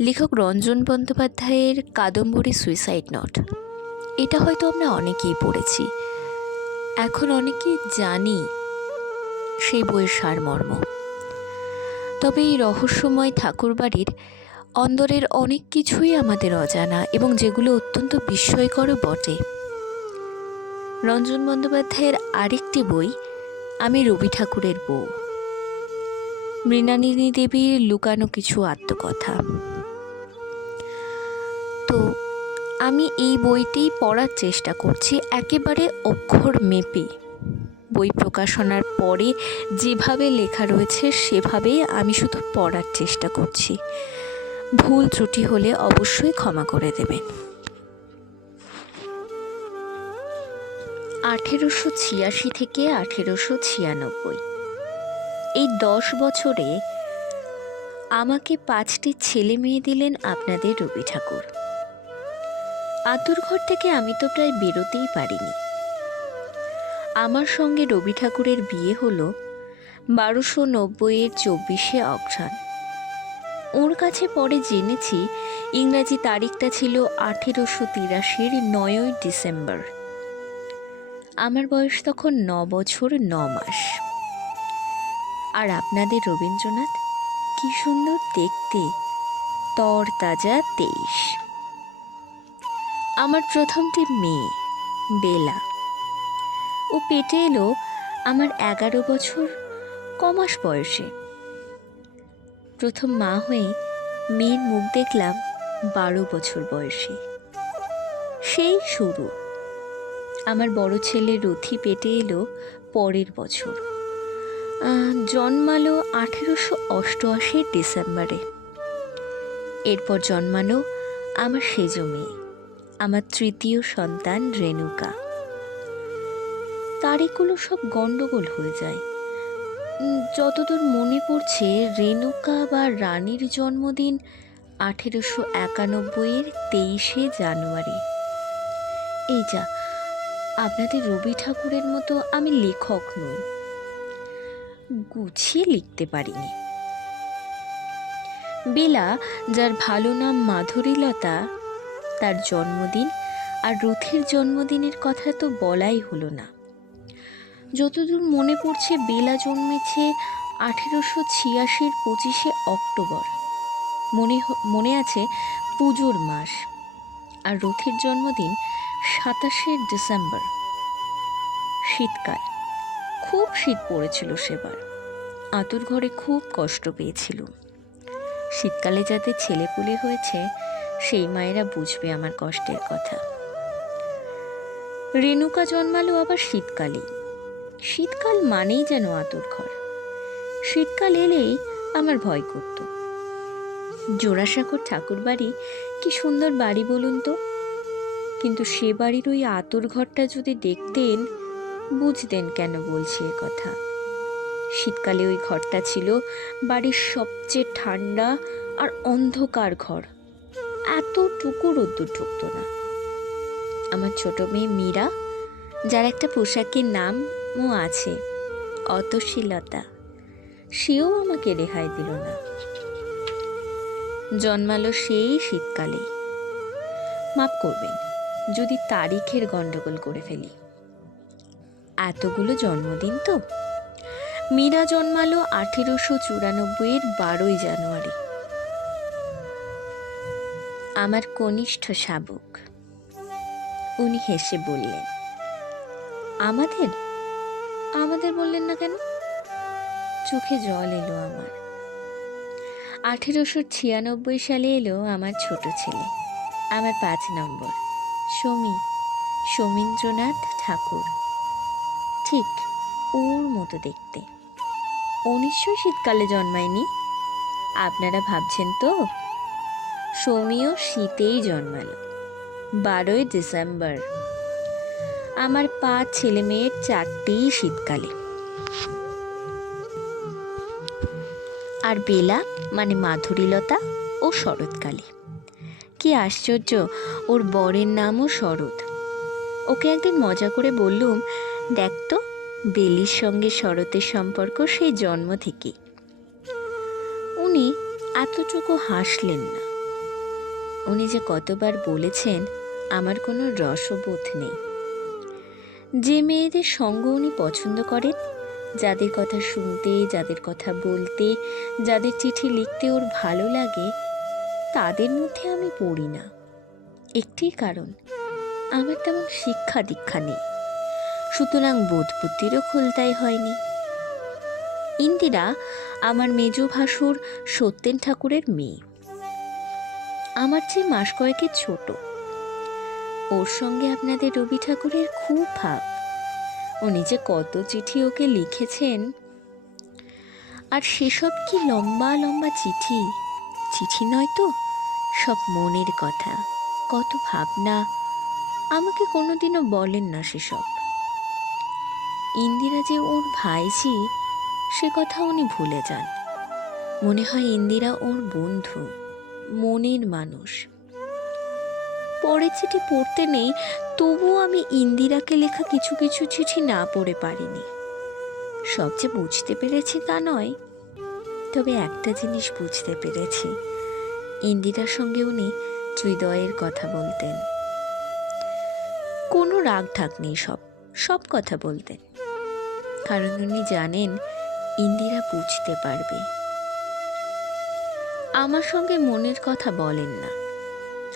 লেখক রঞ্জন বন্দ্যোপাধ্যায়ের Kadambari suicide note. এটা হয়তো আমরা অনেকেই পড়েছি। এখন অনেকেই জানি সেই বইয়ের সারমর্ম। তবে এই রহস্যময় ঠাকুরবাড়ির অন্দরের অনেক কিছুই আমাদের অজানা এবং যেগুলো অত্যন্ত বিস্ময়করও বটে। রঞ্জন বন্দ্যোপাধ্যায়ের আরেকটি বই, আমি রবি ঠাকুরের বউ। মৃণালিনী দেবীর লুকানো কিছু আত্মকথা। তো আমি এই বইটি পড়ার চেষ্টা করছি একেবারে অক্ষর মেপে। বই প্রকাশনার পরে যেভাবে লেখা রয়েছে সেভাবেই আমি শুধু পড়ার চেষ্টা করছি। ভুল ত্রুটি হলে অবশ্যই ক্ষমা করে দেবেন। আঠেরোশো ছিয়াশি থেকে আঠেরোশো ছিয়ানব্বই। এই দশ বছরে আমাকে পাঁচটি ছেলে মেয়ে দিলেন আপনাদের রবি ঠাকুর। আতুর ঘর থেকে আমি তো প্রায় বেরোতেই পারিনি। আমার সঙ্গে রবি ঠাকুরের বিয়ে হলো বারোশো নব্বইয়ের চব্বিশে অঘ্রাণ। ওর কাছে পরে জেনেছি ইংরাজি তারিখটা ছিল আঠেরোশো তিরাশির নয়ই ডিসেম্বর। আমার বয়স তখন ন বছর ন মাস। আর আপনাদের রবীন্দ্রনাথ, কি সুন্দর দেখতে তর তাজা তেইশ। আমার প্রথমটি মেয়ে, বেলা। ও পেটে এলো আমার এগারো বছর কমাস বয়সে। প্রথম মা হয়ে মেয়ের মুখ দেখলাম বারো বছর বয়সে। সেই শুরু। আমার বড় ছেলে রথি পেটে এলো পরের বছর। জন্মালো আঠেরোশো অষ্টআশির ডিসেম্বরে। এরপর জন্মালো আমার সেজ মেয়ে। আমার তৃতীয় সন্তান রেণুকা। তারিখগুলো সব গণ্ডগোল হয়ে যায়। যতদূর মনে পড়ছে, রেণুকা বা রানীর জন্মদিন আঠেরোশো একানব্বইয়ের তেইশে জানুয়ারি। এই যা, আপনাদের রবি ঠাকুরের মতো আমি লেখক নই। গুছিয়ে লিখতে পারিনি। বেলা, যার ভালো নাম মাধুরীলতা তার জন্মদিন আর রথের জন্মদিনের কথা তো বলাই হলো না। যতদূর মনে পড়ছে বেলা জন্মেছে আঠেরোশো ছিয়াশির পঁচিশে অক্টোবর। মনে মনে আছে পুজোর মাস আর রথের জন্মদিন সাতাশে ডিসেম্বর। শীতকাল। খুব শীত পড়েছিল সেবার। আতুর ঘরে খুব কষ্ট পেয়েছিল। শীতকালে যাতে ছেলেপুলে হয়েছে সেই মায়েরা বুঝবে আমার কষ্টের কথা। রেণুকা জন্মালো আবার শীতকালেই। শীতকাল মানেই যেন আতুর ঘর। শীতকাল এলেই আমার ভয় করত। জোড়াসাঁকোর ঠাকুর বাড়ি কি সুন্দর বাড়ি বলুন তো? কিন্তু সে বাড়ির ওই আতর ঘরটা যদি দেখতেন, বুঝতেন কেন বলছি এ কথা? শীতকালে ওই ঘরটা ছিল বাড়ির সবচেয়ে ঠান্ডা আর অন্ধকার ঘর। এতটুকু রোদ্দুর ঢুকতো না। আমার ছোট মেয়ে মীরা, যার একটা পোশাকের নামও আছে, অতশীলতা, সেও আমাকে রেহাই দিল না। জন্মালো সেই শীতকালে মাপ করবেন, যদি তারিখের গন্ডগোল করে ফেলি। এতগুলো জন্মদিন তো? মীরা জন্মালো আঠেরোশো চুরানব্বইয়ের বারোই জানুয়ারি। আমার কনিষ্ঠ শাবক। উনি হেসে বললেন, আমাদের? আমাদের বললেন না কেন? চোখে জল এলো আমার। আঠেরোশো ছিয়ানব্বই সালে এলো আমার ছোট ছেলে, আমার পাঁচ নম্বর, সমী, সমীন্দ্রনাথ ঠাকুর। ঠিক ওর মতো দেখতে। উনিশশো শীতকালে জন্মায়নি। আপনারা ভাবছেন তো সমীও শীতেই জন্মালো। বারোই ডিসেম্বর। আমার পাঁচ ছেলে মেয়ের চারটেই শীতকালে। আর বেলা মানে মাধুরীলতা ও শরৎকালে। কি আশ্চর্য, ওর বরের নামও শরৎ। ওকে একদিন মজা করে বললুম, দেখ তো, বেলির সঙ্গে শরতের সম্পর্ক সেই জন্ম থেকে উনি এতটুকু হাসলেন না। উনি যে কতবার বলেছেন, আমার কোনো রসবোধ নেই। যে মেয়েদের সঙ্গ উনি পছন্দ করেন, যাদের কথা শুনতে, যাদের কথা বলতে, যাদের চিঠি লিখতে ওর ভালো লাগে, তাদের মধ্যে আমি পড়ি না। একটি কারণ, আমার তেমন শিক্ষা দীক্ষা নেই। সুতরাং বোধ বুদ্ধিরও খুলতাই হয়নি। ইন্দিরা, আমার মেজ ভাসুর সত্যেন ঠাকুরের মেয়ে। আমার চেয়ে মাস কয়েকের ছোট। ওর সঙ্গে আপনাদের রবি ঠাকুরের খুব ভাব। উনি যে কত চিঠি ওকে লিখেছেন। আর সেসব কি লম্বা লম্বা চিঠি? চিঠি নয় তো, সব মনের কথা। কত ভাবনা। আমাকে কোনোদিনও বলেন না সেসব। ইন্দিরা যে ওর ভাইঝি সে কথা উনি ভুলে যান। মনে হয় ইন্দিরা ওর বন্ধু। মনের মানুষ। পরে চিঠি পড়তে নেই, তবুও আমি ইন্দিরাকে লেখা কিছু কিছু চিঠি না পড়ে পারিনি। সব যে বুঝতে পেরেছি তা নয়, তবে একটা জিনিস বুঝতে পেরেছি। ইন্দিরার সঙ্গে উনি হৃদয়ের কথা বলতেন। কোনো রাগ ঢাক নেই সব সব কথা বলতেন। কারণ উনি জানেন ইন্দিরা বুঝতে পারবে। আমার সঙ্গে মনের কথা বলেন না।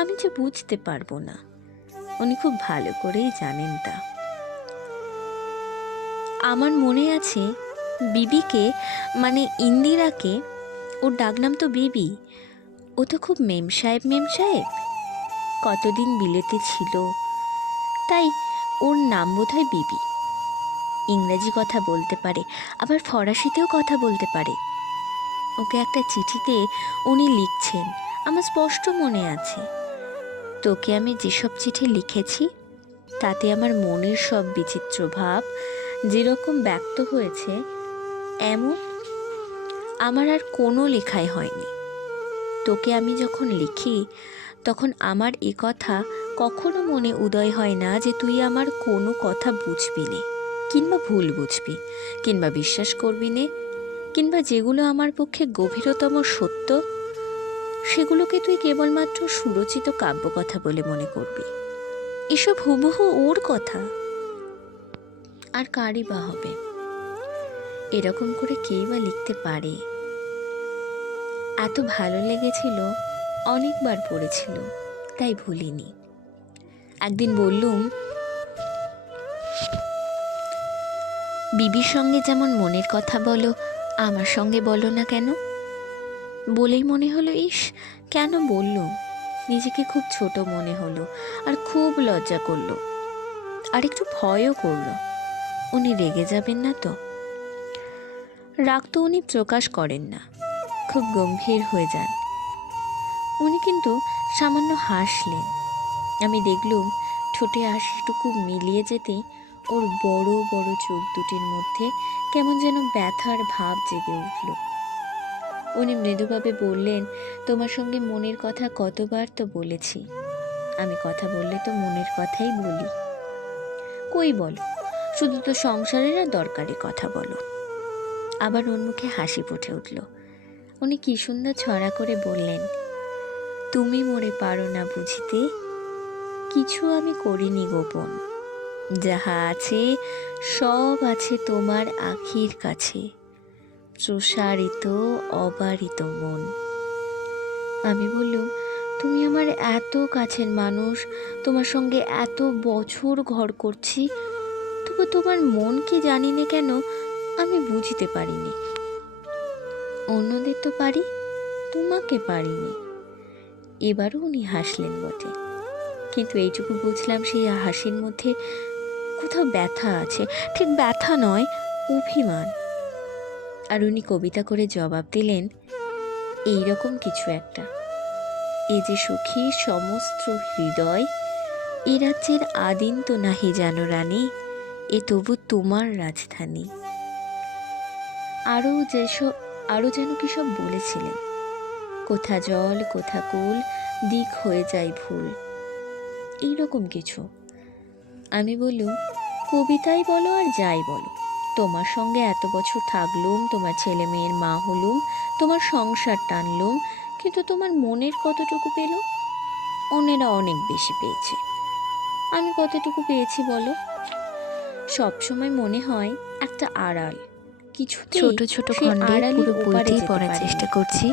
আমি যে বুঝতে পারব না। উনি খুব ভালো করেই জানেন তা। আমার মনে আছে, বিবিকে মানে ইন্দিরাকে, ওর ডাকনাম তো বিবি। ও তো খুব মেম সাহেব মেম সাহেব। কতদিন বিলেতে ছিল। তাই ওর নাম বোধহয় বিবি। ইংরাজি কথা বলতে পারে, আবার ফরাসিতেও কথা বলতে পারে। ওকে একটা চিঠিতে উনি লিখছেন। আমার স্পষ্ট মনে আছে। তোকে আমি যেসব চিঠি লিখেছি, তাতে আমার মনের সব বিচিত্র ভাব যেরকম ব্যক্ত হয়েছে, এমন আমার আর কোনো লেখাই হয়নি। তোকে আমি যখন লিখি, তখন আমার এ কথা কখনো মনে উদয় হয় না যে তুই আমার কোনো কথা বুঝবি নে, কিংবা ভুল বুঝবি, কিংবা বিশ্বাস করবি নে কিংবা যেগুলো আমার পক্ষে গভীরতম সত্য, সেগুলোকে তুই কেবলমাত্র সুরচিত কাব্যকথা বলে মনে করবি। এসব হুবহু ওর কথা। আর কারই বা হবে? এরকম করে কেই বা লিখতে পারে? এত ভালো লেগেছিল, অনেকবার পড়েছিল, তাই ভুলিনি। একদিন বললুম, বিবির সঙ্গে যেমন মনের কথা বলো আমার সঙ্গে বলো না কেন? বলেই মনে হলো, ইস, কেন বলল? নিজেকে খুব ছোট মনে হলো আর খুব লজ্জা করল। আর একটু ভয়ও করল। উনি রেগে যাবেন না তো? রাগ তো উনি প্রকাশ করেন না। খুব গম্ভীর হয়ে যান। উনি কিন্তু সামান্য হাসলেন। আমি দেখলুম ঠোঁটে হাসিটুকু মিলিয়ে যেতেই ওর বড় বড় চোখ দুটির মধ্যে কেমন যেন ব্যথার ভাব জেগে উঠল। উনি মৃদুভাবে বললেন, তোমার সঙ্গে মনের কথা কতবার তো বলেছি। আমি কথা বললে তো মনের কথাই বলি। কই বলো? শুধু তো সংসারের আর দরকারি কথা বলো। আবার ওর মুখে হাসি ফুটে উঠল। উনি কি সুন্দর ছড়া করে বললেন, তুমি মোরে পারো না বুঝিতে। কিছু আমি করিনি গোপন। যাহা আছে, সব আছে তোমার আখির কাছে। প্রসারিত, অবারিত মন। আমি বললুম, তুমি আমার এত কাছের মানুষ, তোমার সঙ্গে এত বছর ঘর করছি, তবু তোমার মন কি জানি না কেন, আমি বুঝতে পারিনি। অন্যদের তো পারি, তোমাকে পারিনি। এবারও উনি হাসলেন বটে। কিন্তু এইটুকু বুঝলাম সেই হাসির মধ্যে কোথাও ব্যথা আছে। ঠিক ব্যথা নয়, অভিমান। আর উনি কবিতা করে জবাব দিলেন এই রকম কিছু একটা। এ যে সুখী সমস্ত হৃদয়, এ রাজ্যের আদিন তো নাহি জানো রানী, এ তবু তোমার রাজধানী। আরও যেসব আরও যেন কি সব বলেছিলেন। কোথা জল, কোথা কুল, দিক হয়ে যায় ভুল। এইরকম কিছু। আমি বললুম কবিতাই বলো আর যাই বলো। তোমার সঙ্গে এত বছর থাকলুম তোমার ছেলে মেয়ের মা হলুম তোমার সংসার টানলুম কিন্তু তোমার মনের কতটুকু পেল? অন্যেরা অনেক বেশি পেয়েছে। আমি কতটুকু পেয়েছি বলো? সবসময় মনে হয় একটা আড়াল। কিছু ছোট ছোট খণ্ডে পুরো বইটি পড়ার চেষ্টা করছি।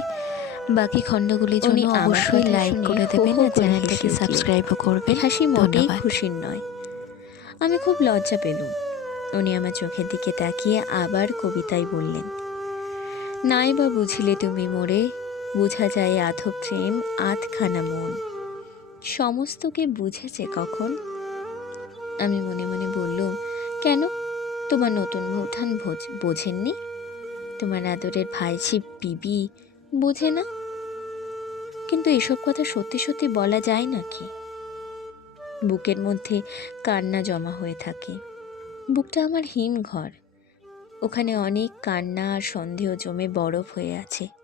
বাকি খণ্ডগুলির জন্য অবশ্যই লাইক করে দেবেন আর চ্যানেলটাকে সাবস্ক্রাইবও করবেন। হাসি মোটেই খুশির নয়। আমি খুব লজ্জা পেলুম। উনি আমার চোখের দিকে তাকিয়ে আবার কবিতায় বললেন নাই বা বুঝিলে তুমি মোরে, বুঝা যায় আথব প্রেম, আধখানা মন। সমস্তকে বুঝেছে কখন? আমি মনে মনে বললুম, কেন? তোমার নতুন ভোজ- বোঝেননি? তোমার আদরের ভাইঝি বিবি বোঝে না? কিন্তু এসব কথা সত্যি সত্যি বলা যায় নাকি? বুকের মধ্যে কান্না জমা হয়ে থাকে। বুকটা আমার হিমঘর। ওখানে অনেক কান্না আর সন্দেহ জমে বরফ হয়ে আছে।